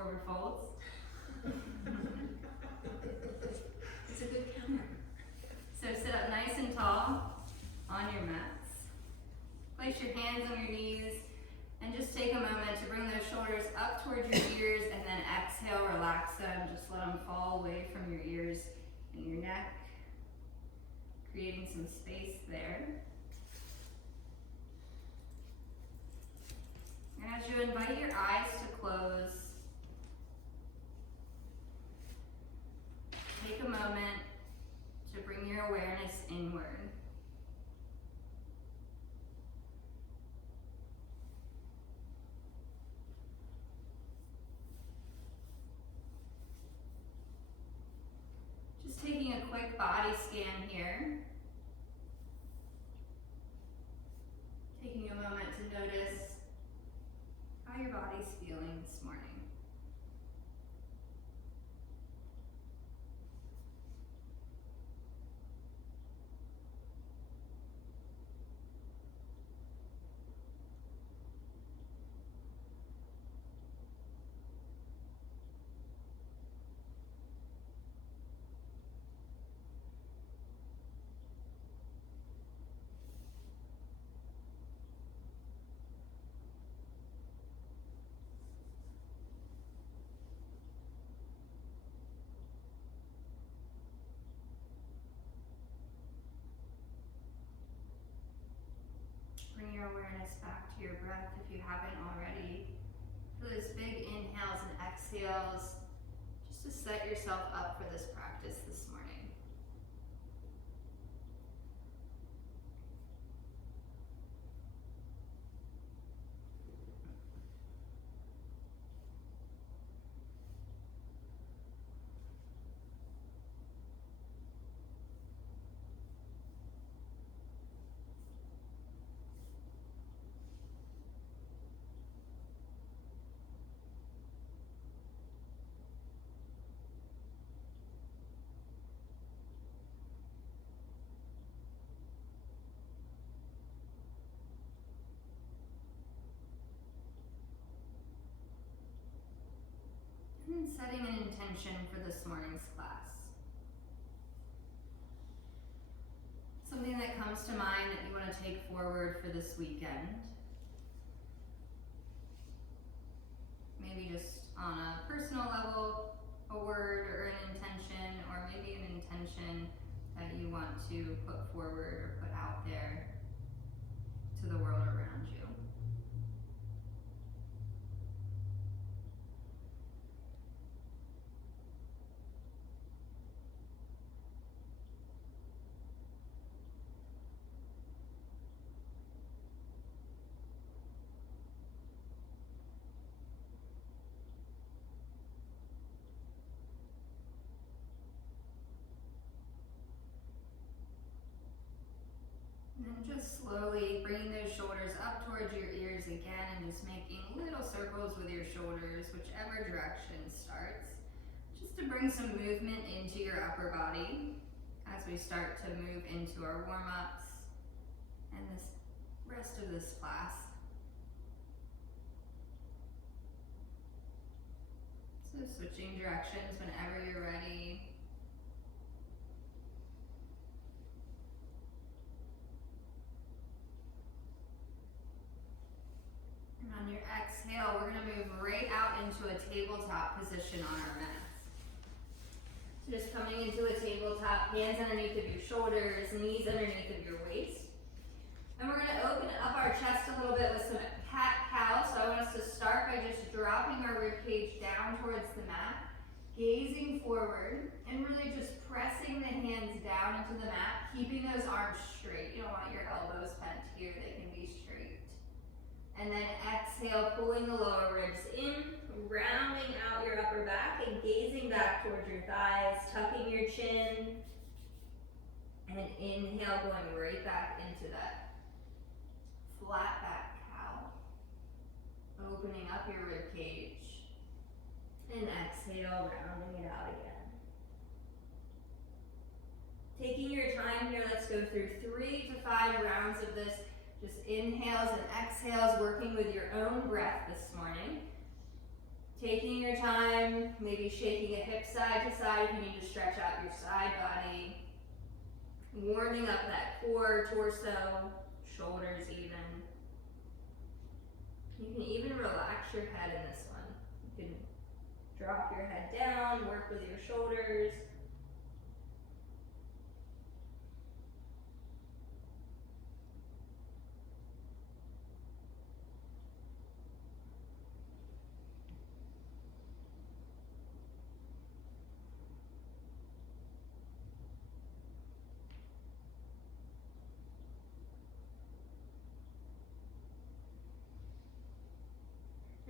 forward folds. It's a good counter. So sit up nice and tall on your mats. Place your hands on your knees and just take a moment to bring those shoulders up towards your ears, and then exhale, relax them. Just let them fall away from your ears and your neck, creating some space there. And as you invite your eyes to close, take a moment to bring your awareness inward. Just taking a quick body scan here. Taking a moment to notice how your body's feeling this morning. Bring your awareness back to your breath if you haven't already. For those big inhales and exhales, just to set yourself up for this practice this morning. And setting an intention for this morning's class. Something that comes to mind that you want to take forward for this weekend. Maybe just on a personal level, a word or an intention, or maybe an intention that you want to put forward or put out there to the world around you. And just slowly bringing those shoulders up towards your ears again, and just making little circles with your shoulders, whichever direction starts. Just to bring some movement into your upper body as we start to move into our warm-ups and this rest of this class. So switching directions whenever you're ready. On your exhale, we're going to move right out into a tabletop position on our mats. So just coming into a tabletop, hands underneath of your shoulders, knees underneath of your waist. And we're going to open up our chest a little bit with some cat-cow. So I want us to start by just dropping our ribcage down towards the mat, gazing forward, and really just pressing the hands down into the mat, keeping those arms straight. You don't want your elbows bent here, they can be straight. And then exhale, pulling the lower ribs in, rounding out your upper back and gazing back towards your thighs, tucking your chin. And inhale, going right back into that flat back cow. Opening up your rib cage. And exhale, rounding it out again. Taking your time here, let's go through 3 to 5 rounds of this. Just inhales and exhales, working with your own breath this morning. Taking your time, maybe shaking a hip side to side if you need to stretch out your side body. Warming up that core, torso, shoulders even. You can even relax your head in this one. You can drop your head down, work with your shoulders.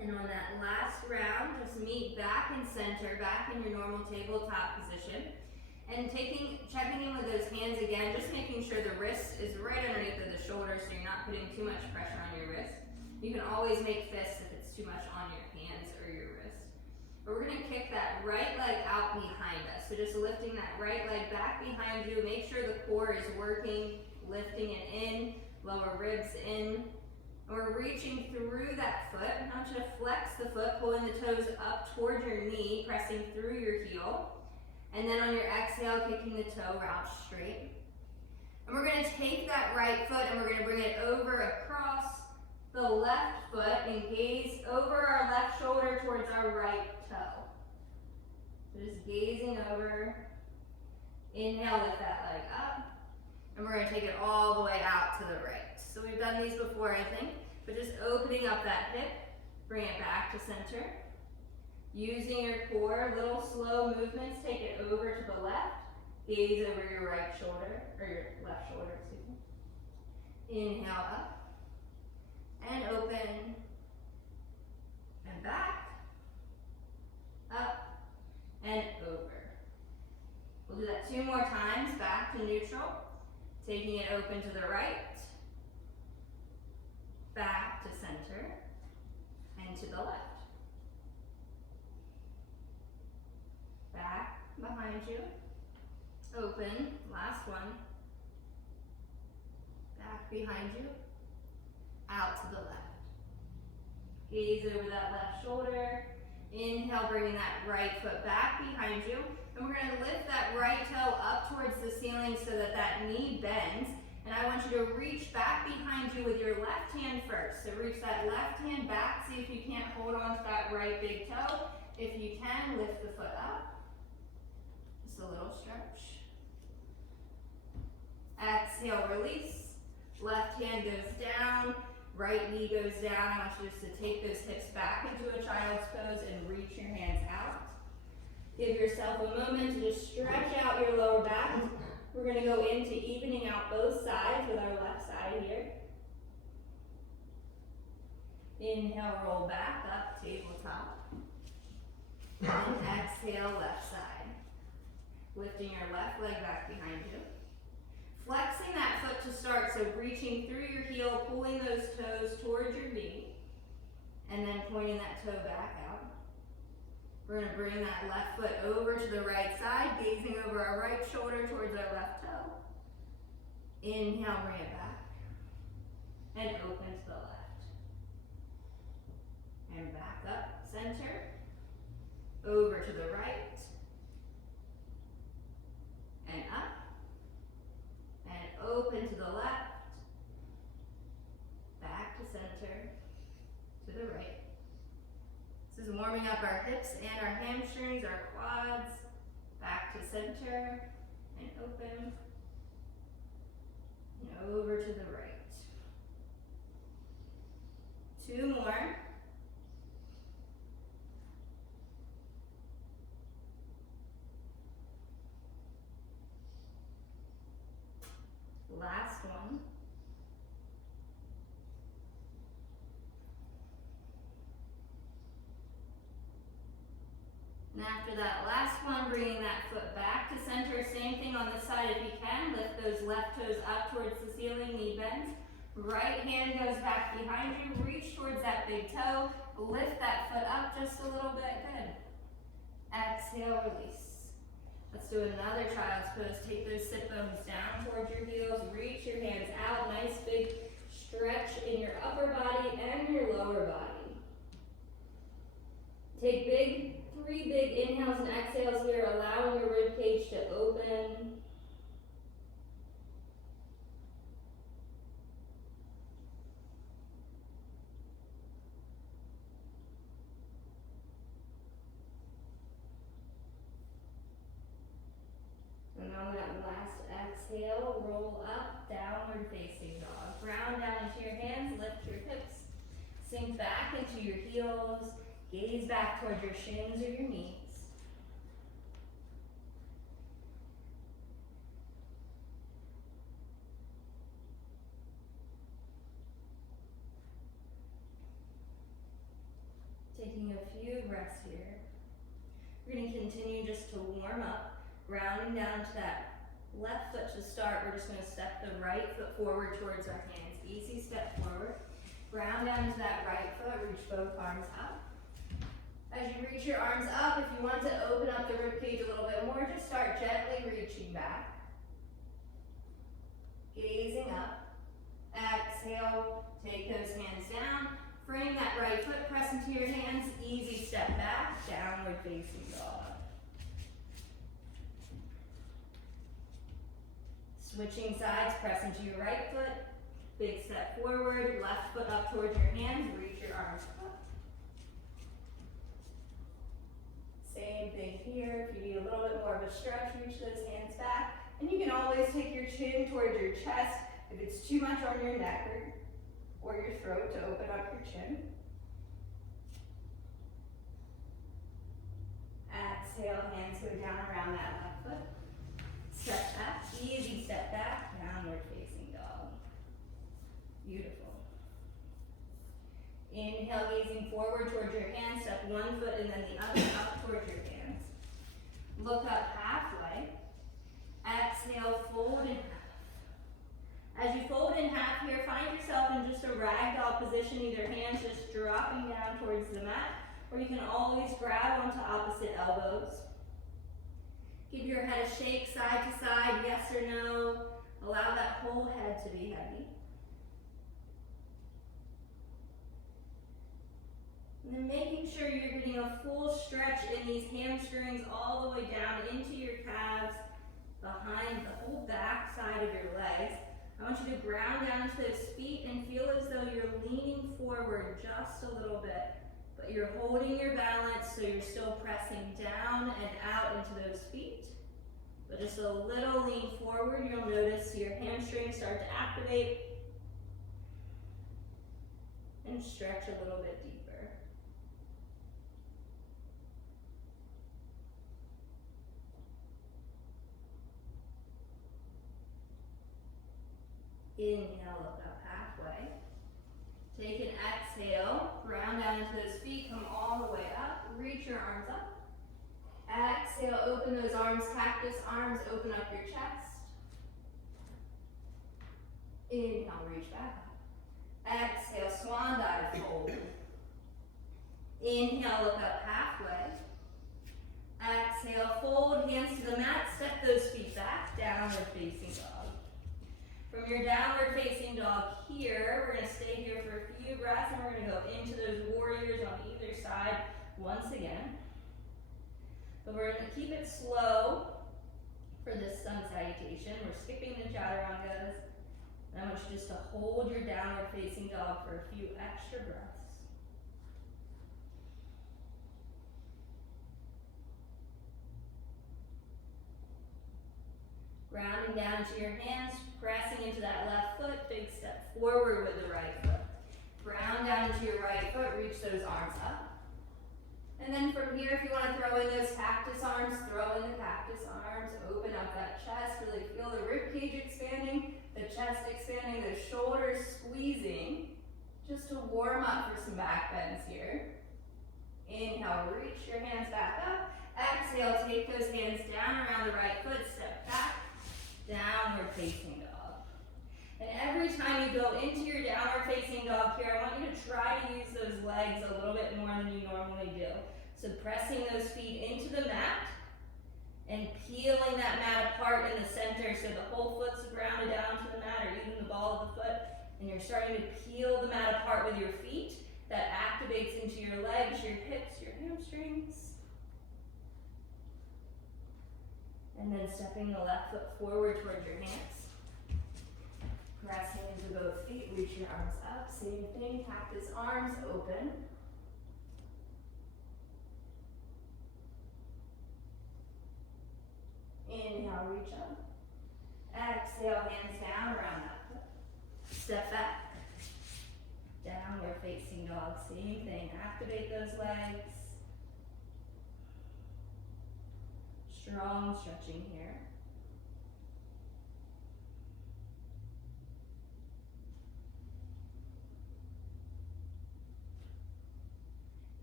And on that last round, just meet back in center, back in your normal tabletop position. And checking in with those hands again, just making sure the wrist is right underneath of the shoulder so you're not putting too much pressure on your wrist. You can always make fists if it's too much on your hands or your wrist. But we're gonna kick that right leg out behind us. So just lifting that right leg back behind you, make sure the core is working, lifting it in, lower ribs in. And we're reaching through that foot. I want you to flex the foot, pulling the toes up towards your knee, pressing through your heel. And then on your exhale, kicking the toe round straight. And we're gonna take that right foot and we're gonna bring it over across the left foot and gaze over our left shoulder towards our right toe. So just gazing over. Inhale, lift that leg up. And we're gonna take it all the way out to the right. So we've done these before, I think, but just opening up that hip, bring it back to center. Using your core, little slow movements, take it over to the left, gaze over your right shoulder, or your left shoulder, excuse me. Inhale up, and open, and back, up, and over. We'll do that 2 more times, back to neutral, taking it open to the right, back to center, and to the left. Back behind you, open, last one, back behind you, out to the left. Gaze over that left shoulder, inhale, bringing that right foot back behind you, and we're going to lift that right toe up towards the ceiling so that that knee bends. And I want you to reach back behind you with your left hand first. So reach that left hand back. See if you can't hold on to that right big toe. If you can, lift the foot up. Just a little stretch. Exhale, release. Left hand goes down. Right knee goes down. I want you just to take those hips back into a child's pose and reach your hands out. Give yourself a moment to just stretch out your lower back. We're going to go into evening out both sides with our left side here. Inhale, roll back up, tabletop. And exhale, left side. Lifting your left leg back behind you. Flexing that foot to start, so reaching through your heel, pulling those toes towards your knee, and then pointing that toe back out. We're going to bring that left foot over to the right side, gazing over our right shoulder towards our left toe. Inhale, bring it back, and open to the left. And back up, center, over to the right, and up, and open to the left, back to center, to the right. This is warming up our hips and our hamstrings, our quads, back to center, and open, and over to the right. 2 more. Last one. And after that last one, bringing that foot back to center. Same thing on the side if you can. Lift those left toes up towards the ceiling, knee bends. Right hand goes back behind you. Reach towards that big toe. Lift that foot up just a little bit. Good. Exhale, release. Let's do another child's pose. Take those sit bones down towards your heels. Reach your hands out. Nice big stretch in your upper body and your lower body. Take big 3 big inhales and exhales here, allowing your rib cage to open. And on that last exhale, roll up, downward facing dog. Ground down into your hands, lift your hips. Sink back into your heels, gaze back towards your shins or your knees. Taking a few breaths here. We're going to continue just to warm up, grounding down to that left foot to start. We're just going to step the right foot forward towards our hands. Easy step forward. Ground down into that right foot, reach both arms up. As you reach your arms up, if you want to open up the rib cage a little bit more, just start gently reaching back. Gazing up. Exhale, take those hands down. Frame that right foot, press into your hands. Easy step back, downward facing dog. Switching sides, press into your right foot. Big step forward, left foot up towards your hands, reach your arms up. Same thing here. If you need a little bit more of a stretch, reach those hands back. And you can always take your chin towards your chest if it's too much on your neck or your throat to open up your chin. Exhale, hands go down around that left foot. Step back, easy step back, downward facing dog. Beautiful. Inhale, gazing forward towards your hands. Step one foot and then the other up towards your hands. Look up halfway. Exhale, fold in half. As you fold in half here, find yourself in just a ragdoll position, either hands just dropping down towards the mat, or you can always grab onto opposite elbows. Give your head a shake side to side, yes or no. Allow that whole head to be heavy. And then making sure you're getting a full stretch in these hamstrings all the way down into your calves, behind the whole back side of your legs. I want you to ground down into those feet and feel as though you're leaning forward just a little bit, but you're holding your balance so you're still pressing down and out into those feet. But just a little lean forward, you'll notice your hamstrings start to activate and stretch a little bit deeper. Inhale, look up halfway. Take an exhale, ground down into those feet, come all the way up, reach your arms up. Exhale, open those arms, cactus arms, open up your chest. Inhale, reach back up. Exhale, swan dive, fold. Inhale, look up halfway. Exhale, fold, hands to the mat, step those feet back, downward facing dog. From your downward facing dog here, we're going to stay here for a few breaths and we're going to go into those warriors on either side once again. But we're going to keep it slow for this sun salutation. We're skipping the chaturangas. And I want you just to hold your downward facing dog for a few extra breaths. Grounding down to your hands, pressing into that left foot, big step forward with the right foot. Ground down into your right foot, reach those arms up. And then from here, if you want to throw in those cactus arms, throw in the cactus arms, open up that chest, really feel the rib cage expanding, the chest expanding, the shoulders squeezing, just to warm up for some back bends here. Inhale, reach your hands back up. Exhale, take those hands down around the right foot, step back, downward facing dog. And every time you go into your downward facing dog here, I want you to try to use those legs a little bit more than you normally do. So pressing those feet into the mat and peeling that mat apart in the center so the whole foot's grounded down to the mat or even the ball of the foot. And you're starting to peel the mat apart with your feet. That activates into your legs, your hips, your hamstrings. And then stepping the left foot forward towards your hands. Pressing into both feet, reach your arms up. Same thing, cactus arms open. Inhale, reach up. Exhale, hands down around that foot. Step back. Downward facing dog, same thing. Activate those legs. Strong stretching here.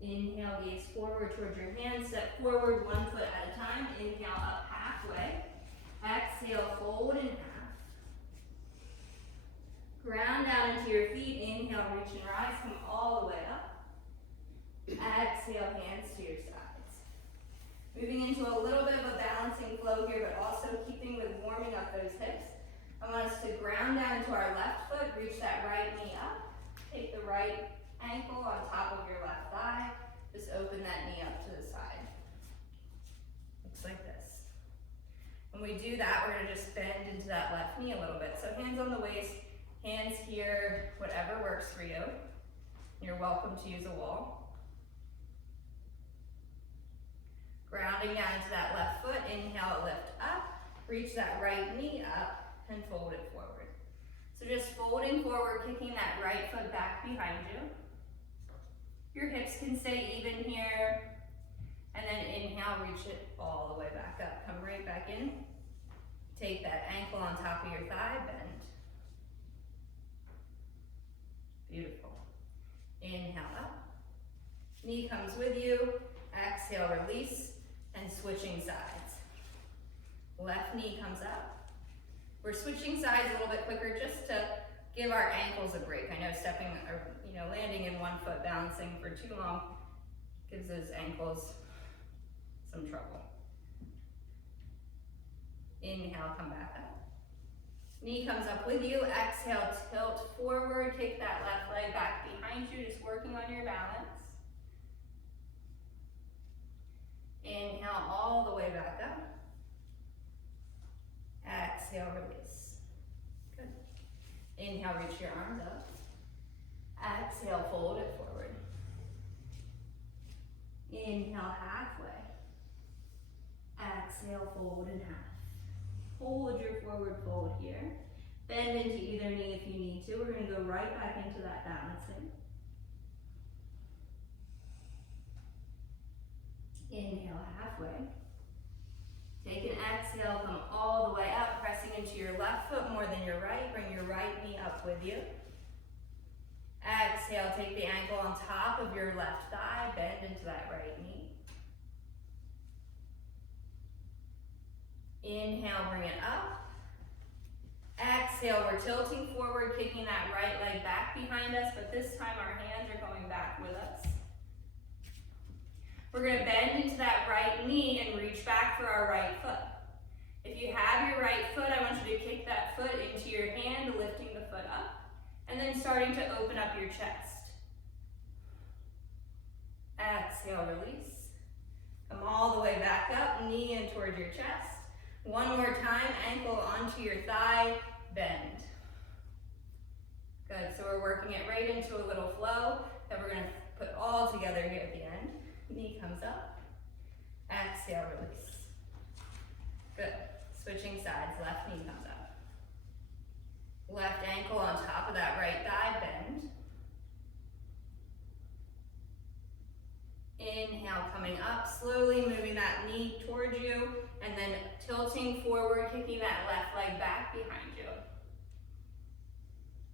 Inhale, gaze forward towards your hands. Step forward 1 foot at a time. Inhale, up halfway. Exhale, fold in half. Ground down into your feet. Inhale, reach and rise. Come all the way up. Exhale, hands to your sides. Moving into a little bit of a balancing flow here, but also keeping with warming up those hips. I want us to ground down to our left foot. Reach that right knee up. Take the right ankle on top of your left thigh. Just open that knee up to the side. Looks like this. When we do that, we're gonna just bend into that left knee a little bit. So hands on the waist, hands here, whatever works for you. You're welcome to use a wall. Grounding down into that left foot, inhale, lift up. Reach that right knee up and fold it forward. So just folding forward, kicking that right foot back behind you. Your hips can stay even here. And then inhale, reach it all the way back up. Come right back in. Take that ankle on top of your thigh, bend. Beautiful. Inhale up. Knee comes with you. Exhale, release, and switching sides. Left knee comes up. We're switching sides a little bit quicker just to give our ankles a break. I know stepping or landing in 1 foot, balancing for too long gives those ankles some trouble. Inhale, come back up. Knee comes up with you. Exhale, tilt forward. Kick that left leg back behind you, just working on your balance. Inhale all the way back up. Exhale, release. Good. Inhale, reach your arms up. Exhale, fold it forward. Inhale, halfway. Exhale, fold in half. Hold your forward fold here. Bend into either knee if you need to. We're going to go right back into that balancing. Inhale, halfway. Take an exhale, come all the way up, pressing into your left foot more than your right. Bring your right knee up with you. Exhale, take the ankle on top of your left thigh, bend into that right knee. Inhale, bring it up. Exhale, we're tilting forward, kicking that right leg back behind us, but this time our hands are going back with us. We're going to bend into that right knee and reach back for our right foot. If you have your right foot, I want you to kick that foot into your hand, lifting the foot up, and then starting to open up your chest. Exhale, release. Come all the way back up, knee in toward your chest. One more time, ankle onto your thigh, bend. Good, so we're working it right into a little flow that we're going to put all together here at the end. Knee comes up. Exhale, release. Good. Switching sides, left knee comes up. Left ankle on top of that right thigh, bend. Inhale, coming up, slowly moving that knee towards you, and then tilting forward, kicking that left leg back behind you.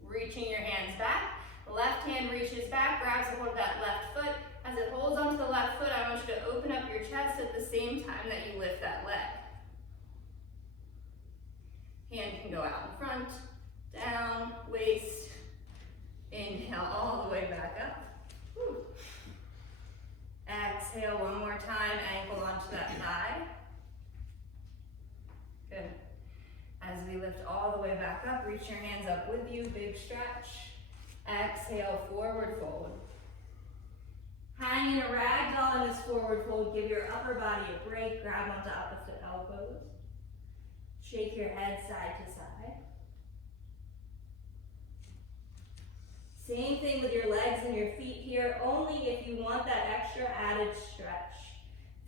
Reaching your hands back. Left hand reaches back, grabs a hold of that left foot. As it holds onto the left foot, I want you to open up your chest at the same time that you lift that leg. Hand can go out in front, down, waist. Inhale all the way back up. Whew. Exhale one more time, ankle onto that thigh. Good. As we lift all the way back up, reach your hands up with you, big stretch. Exhale, forward fold. Hang in a ragdoll in this forward fold. Give your upper body a break. Grab onto opposite elbows. Shake your head side to side. Same thing with your legs and your feet here, only if you want that extra added stretch.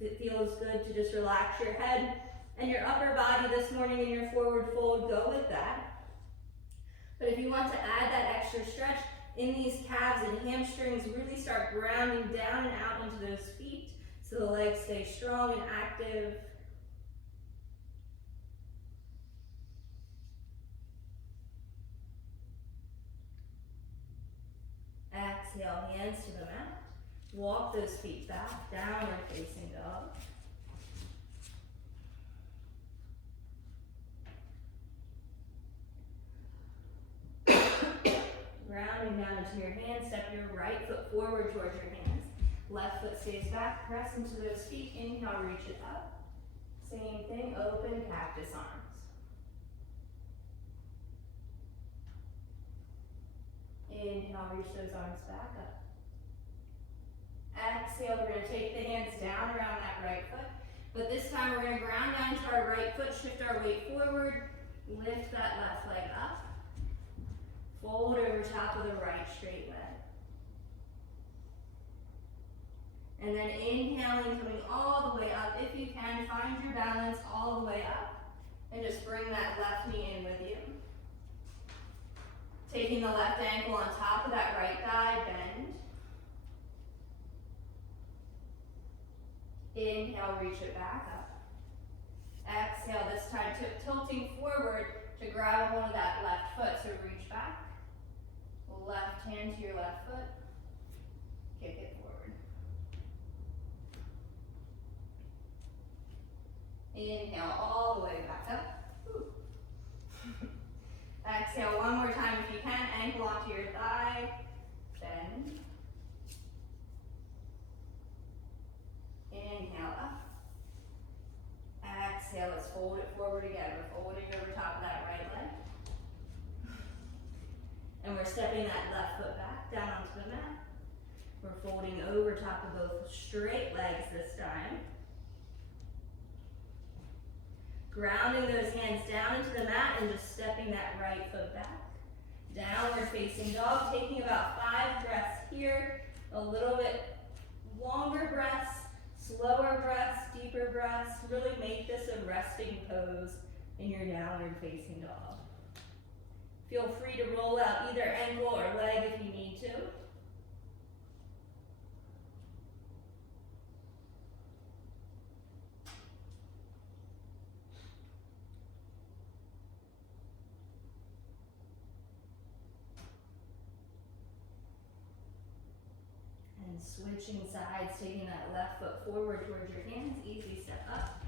If it feels good to just relax your head and your upper body this morning in your forward fold, go with that. But if you want to add that extra stretch in these calves and hamstrings, really start grounding down and out into those feet so the legs stay strong and active. Exhale, hands to the mat. Walk those feet back, downward facing dog. Grounding down into your hands, step your right foot forward towards your hands. Left foot stays back, press into those feet. Inhale, reach it up. Same thing, open cactus arms. Inhale, reach those arms back up. Exhale, we're going to take the hands down around that right foot. But this time we're going to ground down to our right foot, shift our weight forward, lift that left leg up. Fold over top of the right straight leg. And then inhaling, coming all the way up. If you can, find your balance all the way up. And just bring that left knee in with you. Taking the left ankle on top of that right thigh, bend. Inhale, reach it back up. Exhale, this time tilting forward to grab hold of that left foot, so reach back. Left hand to your left foot, kick it forward. Inhale, all the way back up. Exhale, one more time if you can, ankle onto your thigh, bend. Inhale up. Exhale, let's fold it forward again. We're folding over top of that right leg. And we're stepping that left foot back down onto the mat. We're folding over top of both straight legs this time. Grounding those hands down into the mat and just stepping that right foot back. Downward facing dog, taking about 5 breaths here. A little bit longer breaths, slower breaths, deeper breaths. Really make this a resting pose in your downward facing dog. Feel free to roll out either ankle or leg if you need to. And switching sides, taking that left foot forward towards your hands, easy step up.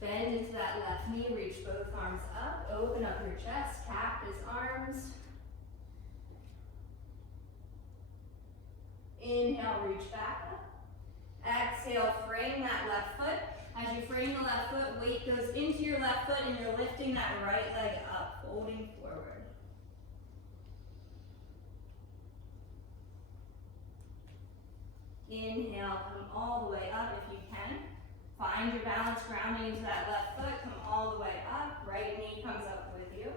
Bend into that left knee, reach both arms up, open up your chest, cactus arms. Inhale, reach back up. Exhale, frame that left foot. As you frame the left foot, weight goes into your left foot and you're lifting that right leg up, folding forward. Inhale, come all the way up if you can. Find your balance, grounding into that left foot, come all the way up. Right knee comes up with you.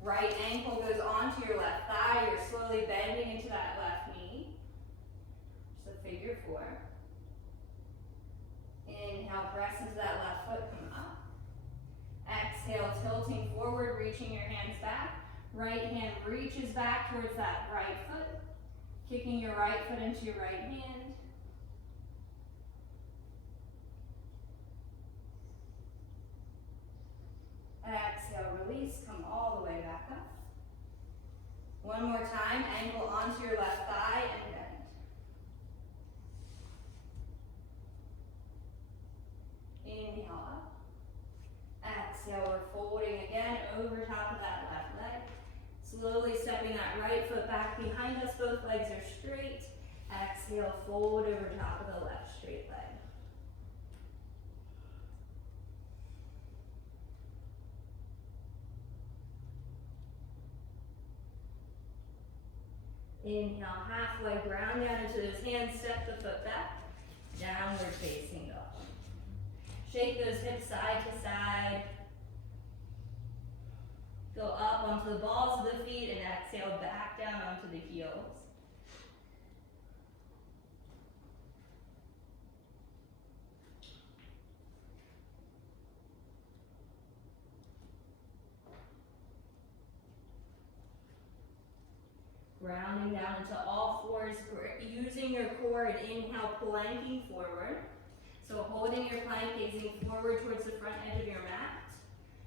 Right ankle goes onto your left thigh. You're slowly bending into that left knee. Just a figure 4. Inhale, press into that left foot, come up. Exhale, tilting forward, reaching your hands back. Right hand reaches back towards that right foot. Kicking your right foot into your right hand. Exhale, release, come all the way back up. One more time, ankle onto your left thigh and bend. Inhale up. Exhale, we're folding again over top of that left leg. Slowly stepping that right foot back behind us, both legs are straight. Exhale, fold over top of the left straight leg. Inhale, halfway, ground down into those hands, step the foot back, downward facing dog. Shake those hips side to side. Go up onto the balls of the feet and exhale back down onto the heels. Grounding down into all fours, using your core and inhale, planking forward. So holding your plank, gazing forward towards the front edge of your mat.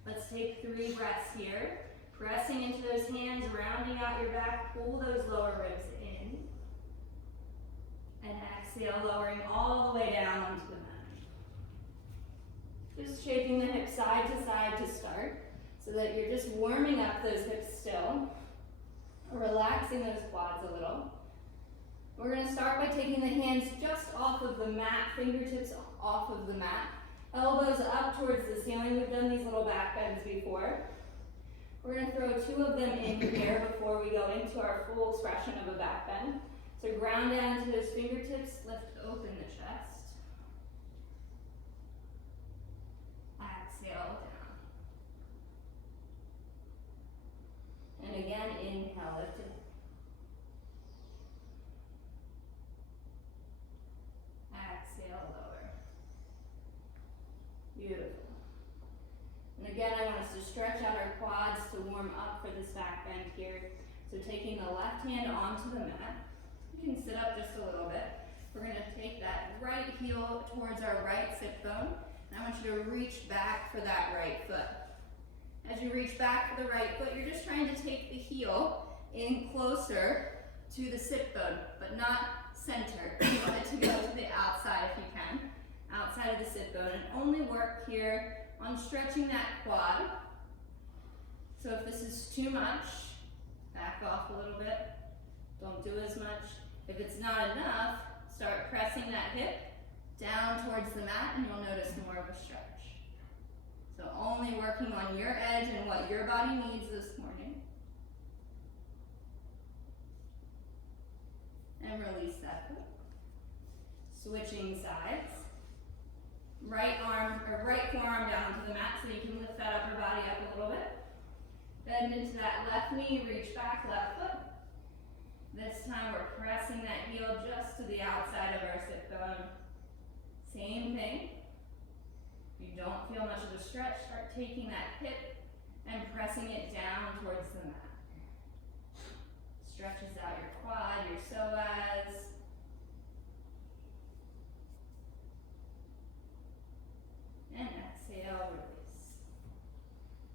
Let's take 3 breaths here. Pressing into those hands, rounding out your back, pull those lower ribs in. And exhale, lowering all the way down onto the mat. Just shaking the hips side to start, so that you're just warming up those hips still. Relaxing those quads a little. We're going to start by taking the hands just off of the mat, fingertips off of the mat, elbows up towards the ceiling. We've done these little back bends before. We're going to throw 2 of them in here before we go into our full expression of a back bend. So ground down to those fingertips, lift open the chest. Exhale down. And again, inhale, lift it. Exhale, lower. Beautiful. And again, I want us to stretch out our quads to warm up for this back bend here. So taking the left hand onto the mat, you can sit up just a little bit. We're going to take that right heel towards our right sit bone. And I want you to reach back for that right foot. As you reach back for the right foot, you're just trying to take the heel in closer to the sit bone, but not center. You want it to go to the outside if you can, outside of the sit bone, and only work here on stretching that quad. So if this is too much, back off a little bit. Don't do as much. If it's not enough, start pressing that hip down towards the mat, and you'll notice more of a stretch. So only working on your edge and what your body needs this morning. And release that foot. Switching sides. Right forearm down to the mat so you can lift that upper body up a little bit. Bend into that left knee, reach back, left foot. This time we're pressing that heel just to the outside of our sit bone. Same thing. If you don't feel much of a stretch, start taking that hip and pressing it down towards the mat. Stretches out your quad, your psoas. And exhale, release.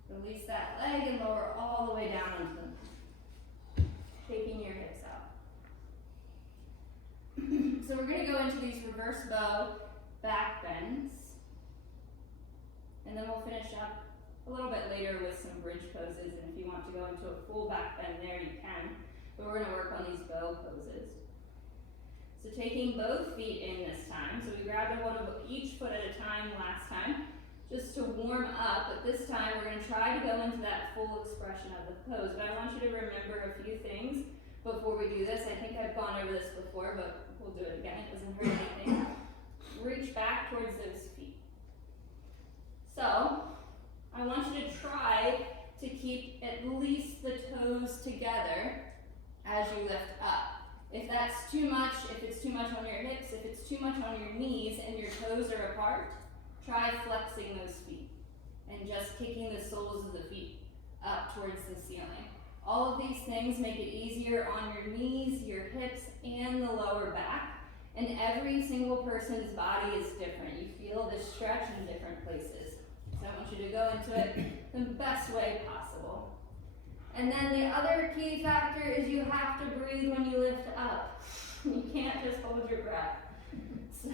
Release that leg and lower all the way down onto the mat. Shaking your hips out. So we're going to go into these reverse bow back bends. And then we'll finish up a little bit later with some bridge poses. And if you want to go into a full back bend there, you can. But we're going to work on these bow poses. So taking both feet in this time. So we grabbed a one of each foot at a time last time, just to warm up. But this time we're going to try to go into that full expression of the pose. But I want you to remember a few things before we do this. I think I've gone over this before, but we'll do it again. It doesn't hurt anything. Reach back towards those feet. So I want you to try to keep at least the toes together as you lift up. If that's too much, if it's too much on your hips, if it's too much on your knees and your toes are apart, try flexing those feet and just kicking the soles of the feet up towards the ceiling. All of these things make it easier on your knees, your hips, and the lower back. And every single person's body is different. You feel this stretch in different places. So I want you to go into it the best way possible. And then the other key factor is you have to breathe when you lift up. You can't just hold your breath. So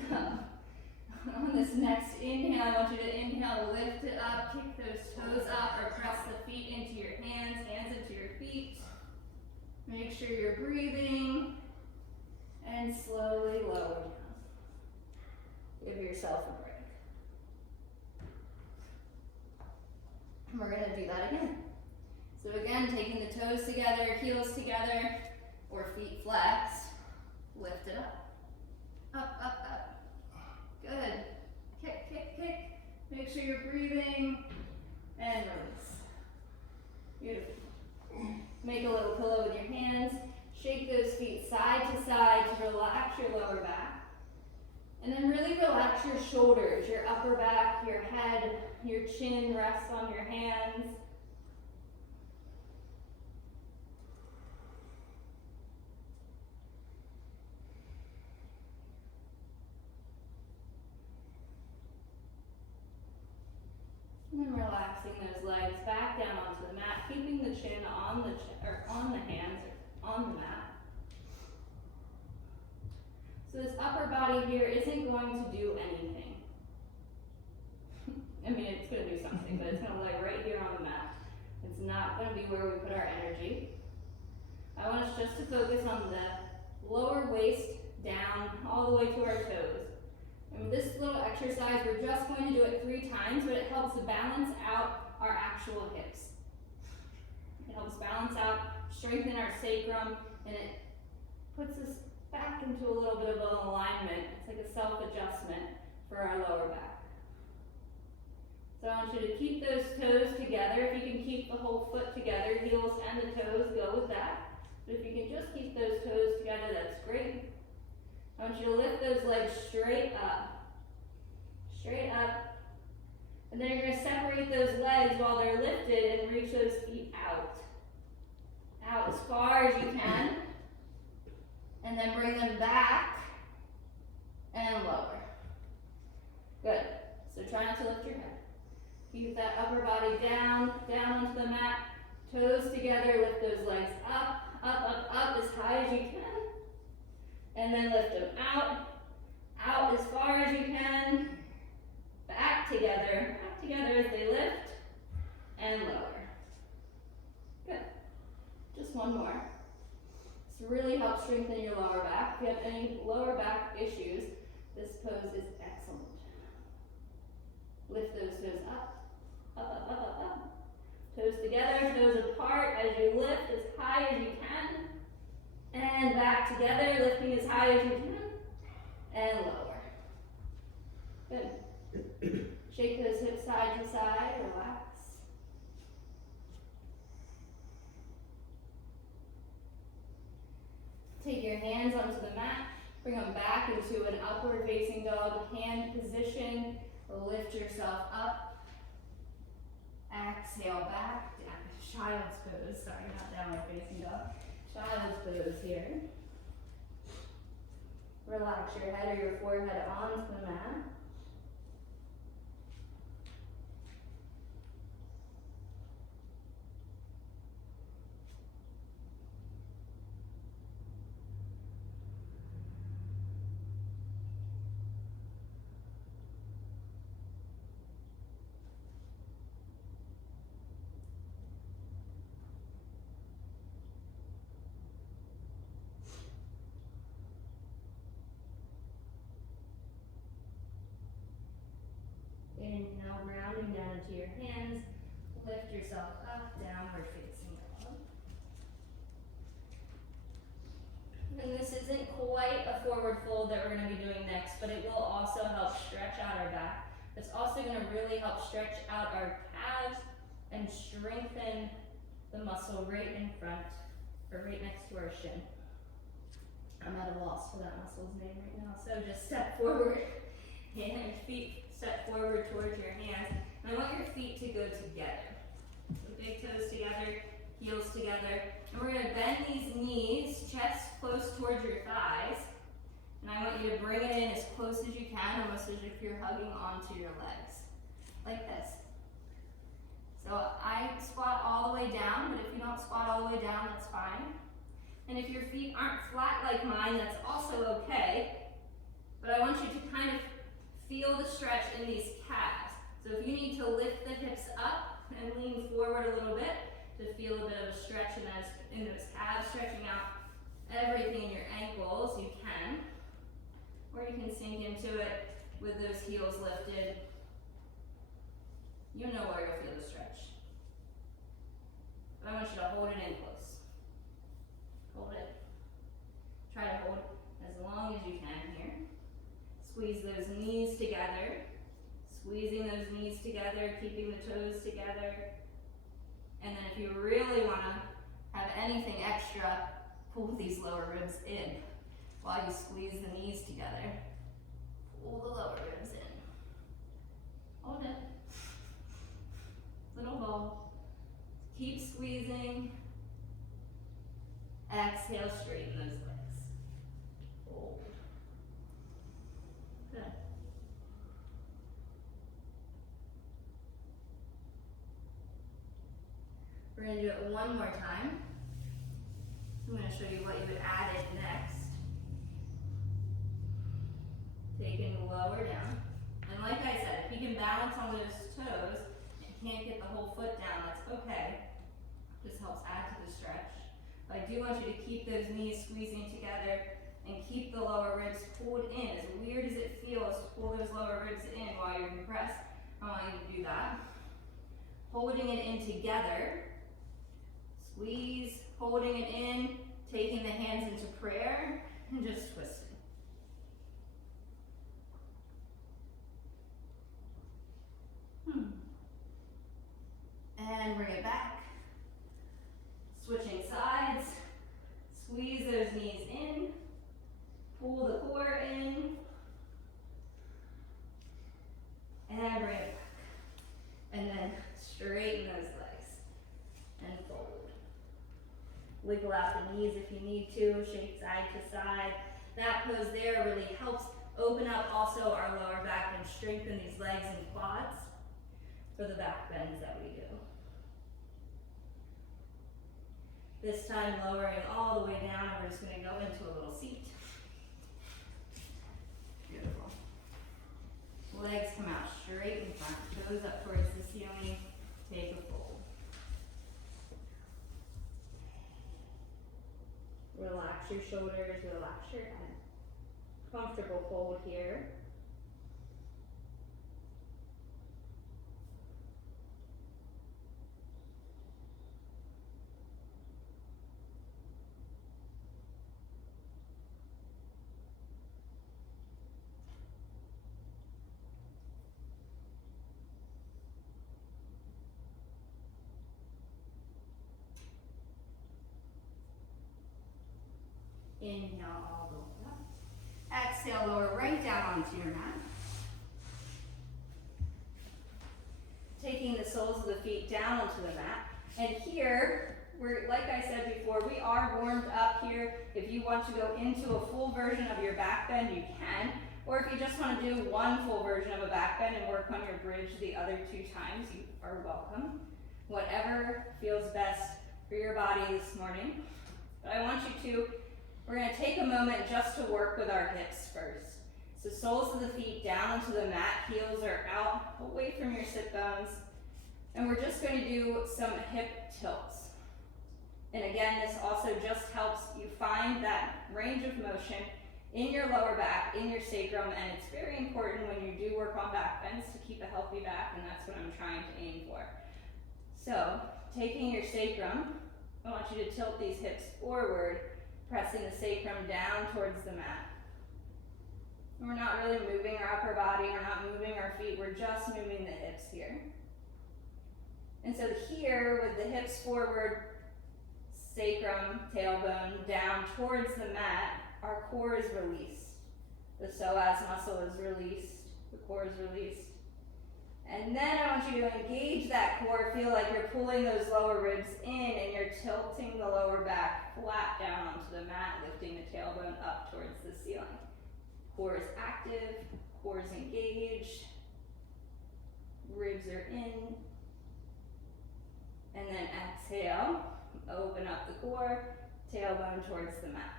on this next inhale, I want you to inhale, lift it up, kick those toes up, or press the feet into your hands into your feet. Make sure you're breathing, and slowly lower down. Give yourself a break. And we're going to do that again. So again, taking the toes together, heels together, or feet flexed, lift it up. Up, up, up. Good. Kick, kick, kick. Make sure you're breathing and release. Beautiful. Make a little pillow with your hands. Shake those feet side to side to relax your lower back. And then really relax your shoulders, your upper back, your head, your chin rests on your hands. And then relaxing those legs back down onto the mat, keeping the chin on the on the hands or on the mat. So this upper body here isn't going to do anything. I mean, it's going to do something, but it's going to lay right here on the mat. It's not going to be where we put our energy. I want us just to focus on the lower waist down all the way to our toes. And with this little exercise, we're just going to do it 3 times, but it helps to balance out our actual hips. It helps balance out, strengthen our sacrum, and it puts us back into a little bit of an alignment. It's like a self-adjustment for our lower back. So I want you to keep those toes together. If you can keep the whole foot together, heels and the toes, go with that. But if you can just keep those toes together, that's great. I want you to lift those legs straight up. Straight up. And then you're going to separate those legs while they're lifted and reach those feet out. Out as far as you can. And then bring them back and lower. Good. So try not to lift your head. Keep that upper body down, down onto the mat. Toes together, lift those legs up, up, up, up as high as you can. And then lift them out, out as far as you can. Back together as they lift, and lower. Good. Just one more. This really helps strengthen your lower back. If you have any lower back issues, this pose is excellent. Lift those toes up, up, up, up, up, up. Toes together, toes apart as you lift as high as you can. And back together, lifting as high as you can. And lower. Good. Shake those hips side to side, relax. Take your hands onto the mat, bring them back into an upward facing dog hand position. Lift yourself up. Exhale back. Child's pose, sorry, not downward facing dog. Child's pose here. Relax your head or your forehead onto the mat. And now grounding down into your hands, lift yourself up, downward facing dog. And this isn't quite a forward fold that we're going to be doing next, but it will also help stretch out our back. It's also going to really help stretch out our calves and strengthen the muscle right in front, or right next to our shin. I'm at a loss for that muscle's name right now, so just step forward. And your feet step forward towards your hands. And I want your feet to go together. So big toes together, heels together. And we're going to bend these knees, chest close towards your thighs. And I want you to bring it in as close as you can, almost as if you're hugging onto your legs. Like this. So I squat all the way down, but if you don't squat all the way down, that's fine. And if your feet aren't flat like mine, that's also okay. But I want you to kind of feel the stretch in these calves. So if you need to lift the hips up and lean forward a little bit to feel a bit of a stretch in those calves, stretching out everything in your ankles, you can. Or you can sink into it with those heels lifted. You know where you'll feel the stretch. But I want you to hold it in close. Hold it. Try to hold it as long as you can here. Squeeze those knees together. Squeezing those knees keeping the toes together. And then if you really want to have anything extra, pull these lower ribs in while you squeeze the knees together. Pull the lower ribs in. Hold it. Little ball. Keep squeezing. Exhale, straighten those legs. Hold. Good. We're going to do it one more time. I'm going to show you what you would add in next. Taking the lower down. And like I said, if you can balance on those toes, and can't get the whole foot down, that's okay. Just helps add to the stretch. But I do want you to keep those knees squeezing together and keep the lower ribs pulled in. As weird as it feels to pull those lower ribs in while you're compressed, I want you to do that. Holding it in together. Squeeze, holding it in, taking the hands into prayer, and just twisting. And bring it back. Switching sides. Squeeze those knees in. Pull the core in. And bring it back. And then straighten those legs. And fold. Wiggle out the knees if you need to. Shake side to side. That pose there really helps open up also our lower back and strengthen these legs and quads for the back bends that we do. This time lowering all the way down, and we're just going to go into a little seat. Beautiful. Legs come out straight in front, toes up towards the ceiling. Take a fold. Relax your shoulders, relax your head. Comfortable fold here. Inhale all the way up. Exhale, lower right down onto your mat. Taking the soles of the feet down onto the mat. And here, like I said before, we are warmed up here. If you want to go into a full version of your back bend, you can. Or if you just want to do one full version of a back bend and work on your bridge the other 2 times, you are welcome. Whatever feels best for your body this morning. But I want you to we're going to take a moment just to work with our hips first. So soles of the feet down onto the mat, heels are out, away from your sit bones. And we're just going to do some hip tilts. And again, this also just helps you find that range of motion in your lower back, in your sacrum, and it's very important when you do work on back bends to keep a healthy back, and that's what I'm trying to aim for. So, taking your sacrum, I want you to tilt these hips forward, pressing the sacrum down towards the mat. We're not really moving our upper body, we're not moving our feet, we're just moving the hips here. And so here, with the hips forward, sacrum, tailbone down towards the mat, our core is released. The psoas muscle is released, the core is released. And then I want you to engage that core, feel like you're pulling those lower ribs in and you're tilting the lower back flat down onto the mat, lifting the tailbone up towards the ceiling. Core is active, core is engaged, ribs are in. And then exhale, open up the core, tailbone towards the mat.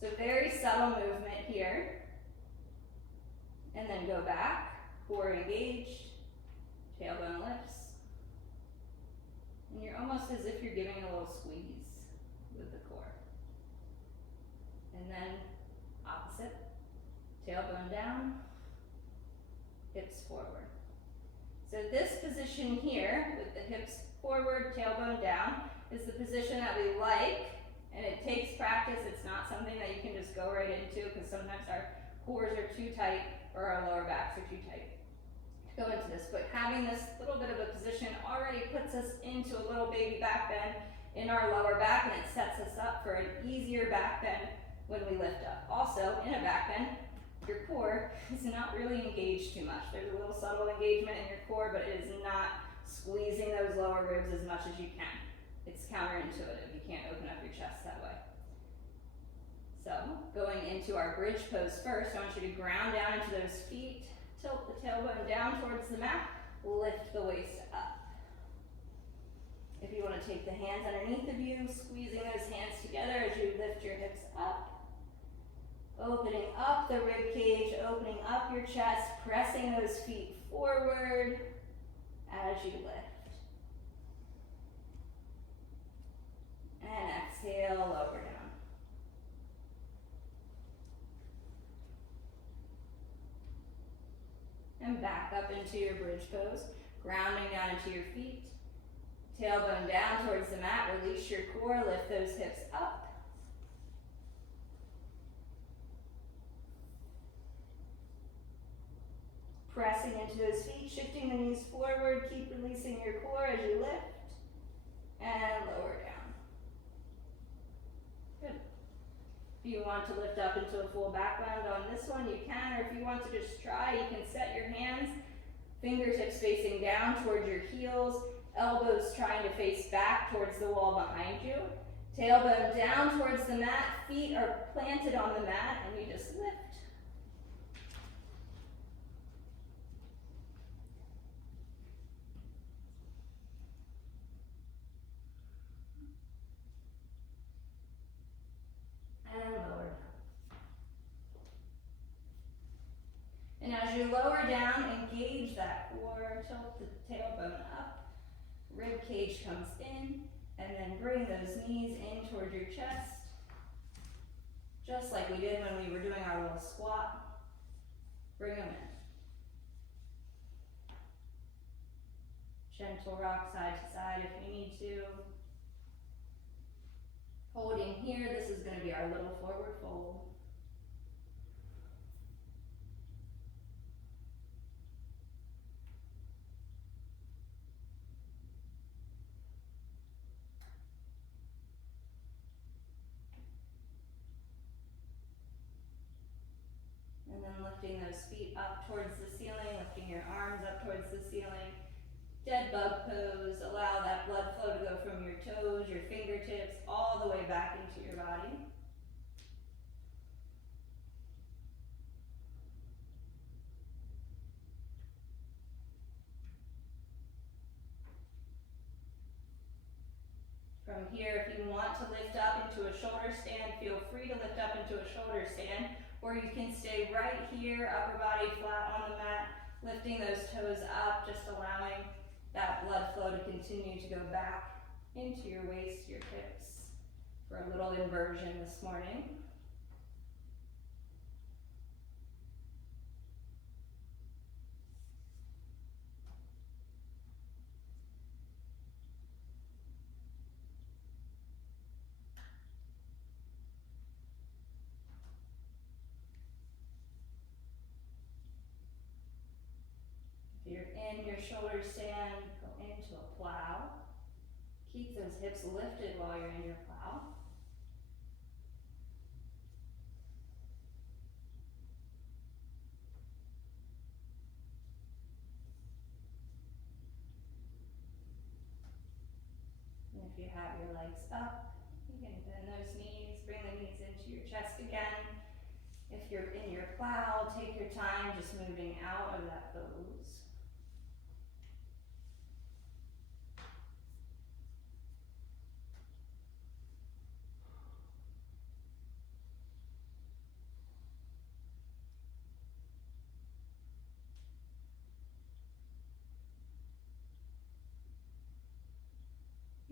So very subtle movement here. And then go back. Core engaged, tailbone lifts, and you're almost as if you're giving a little squeeze with the core. And then opposite, tailbone down, hips forward. So this position here, with the hips forward, tailbone down, is the position that we like, and it takes practice. It's not something that you can just go right into, because sometimes our cores are too tight or our lower backs are too tight. go into this, but having this little bit of a position already puts us into a little baby back bend in our lower back, and it sets us up for an easier back bend when we lift up. Also, in a back bend, your core is not really engaged too much. There's a little subtle engagement in your core, but it is not squeezing those lower ribs as much as you can. It's counterintuitive. You can't open up your chest that way. So, going into our bridge pose first, I want you to ground down into those feet, tilt the tailbone down towards the mat, lift the waist up. If you want to take the hands underneath of you, squeezing those hands together as you lift your hips up, opening up the rib cage, opening up your chest, pressing those feet forward as you lift. And exhale, lower down. And back up into your bridge pose, grounding down into your feet. Tailbone down towards the mat, release your core, lift those hips up. Pressing into those feet, shifting the knees forward, keep releasing your core as you lift. And lower down. Good. If you want to lift up into a full back bend on this one, you can, or if you want to just try, you can set your hands, fingertips facing down towards your heels, elbows trying to face back towards the wall behind you. Tailbone down towards the mat, feet are planted on the mat, and you just lift. And lower down. And as you lower down, engage that core, tilt the tailbone up. Rib cage comes in, and then bring those knees in toward your chest, just like we did when we were doing our little squat. Bring them in. Gentle rock side to side if you need to. Holding here, this is going to be our little forward fold. And then lifting those feet up towards the ceiling, lifting your arms up towards the ceiling. Dead bug pose, allow that blood flow to go from your toes, your fingertips, all the way back into your body. From here, if you want to lift up into a shoulder stand, feel free to lift up into a shoulder stand, or you can stay right here, upper body flat on the mat, lifting those toes up, just allowing that blood flow to continue to go back into your waist, your hips, for a little inversion this morning. If you're in your shoulder stand, go into a plow. Keep those hips lifted while you're in your plow. And if you have your legs up, you can bend those knees, bring the knees into your chest again. If you're in your plow, take your time just moving out of that pose.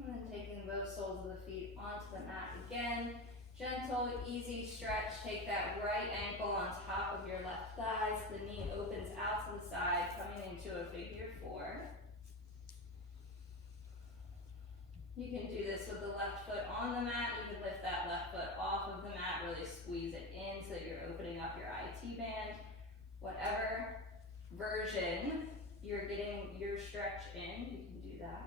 And then taking both soles of the feet onto the mat again. Gentle, easy stretch. Take that right ankle on top of your left thigh. So the knee opens out to the side, coming into a figure four. You can do this with the left foot on the mat. You can lift that left foot off of the mat, really squeeze it in so that you're opening up your IT band. Whatever version you're getting your stretch in, you can do that.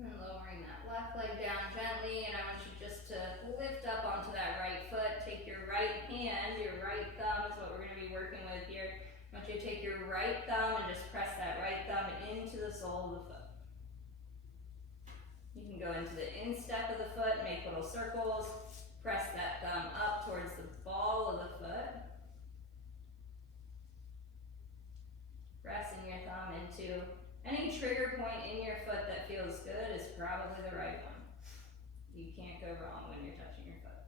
And then lowering that left leg down gently, and I want you just to lift up onto that right foot. Take your right hand, your right thumb is what we're going to be working with here. I want you to take your right thumb and just press that right thumb into the sole of the foot. You can go into the instep of the foot, make little circles, press that thumb up towards the ball of the foot. Pressing your thumb into any trigger point in your foot that feels good is probably the right one. You can't go wrong when you're touching your foot.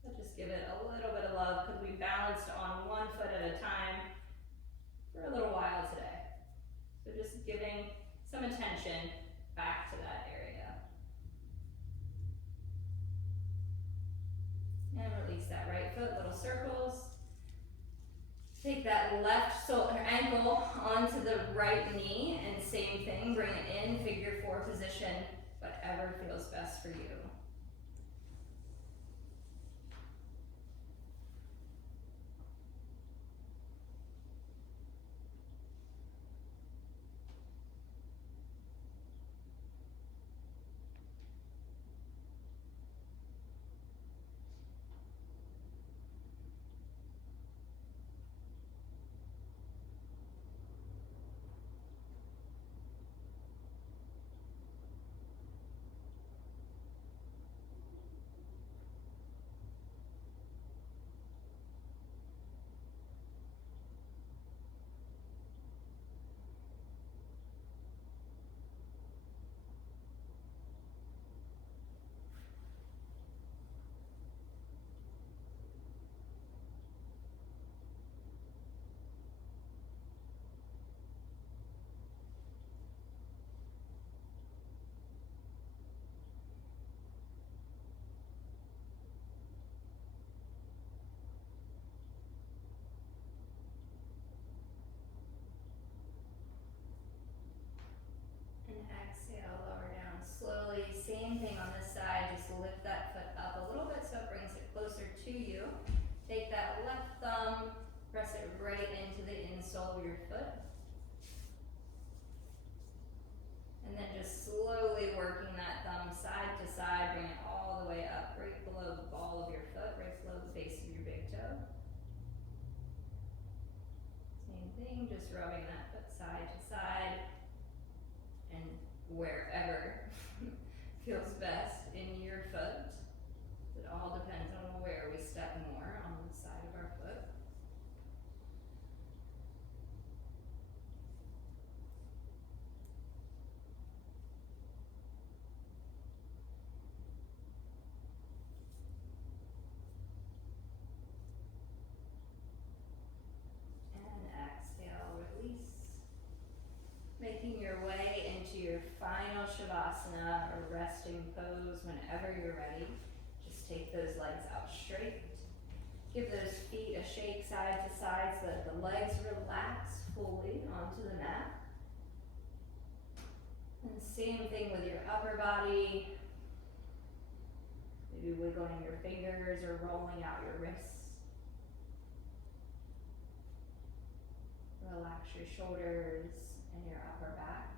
So just give it a little bit of love because we balanced on one foot at a time for a little while today. So just giving some attention back to that area. And release that right foot, little circles. Take that left ankle onto the right knee, and same thing, bring it in, figure four position, whatever feels best for you. Exhale, lower down slowly. Same thing on this side, just lift that foot up a little bit so it brings it closer to you. Take that left thumb, press it right into the insole of your foot. And then just slowly working that thumb side to side, bring it all the way up, right below the ball of your foot, right below the base of your big toe. Same thing, just rubbing that foot side to side. And wherever feels best in your foot. It all depends on where we step more on the side of our foot. And exhale, release. Making your way into your final Shavasana or resting pose whenever you're ready. Just take those legs out straight. Give those feet a shake side to side so that the legs relax fully onto the mat. And same thing with your upper body. Maybe wiggling your fingers or rolling out your wrists. Relax your shoulders and your upper back.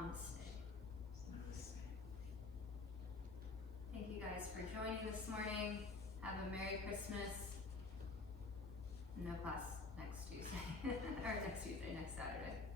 Namaste. Thank you guys for joining this morning. Have a Merry Christmas. No class next Tuesday, or next Saturday.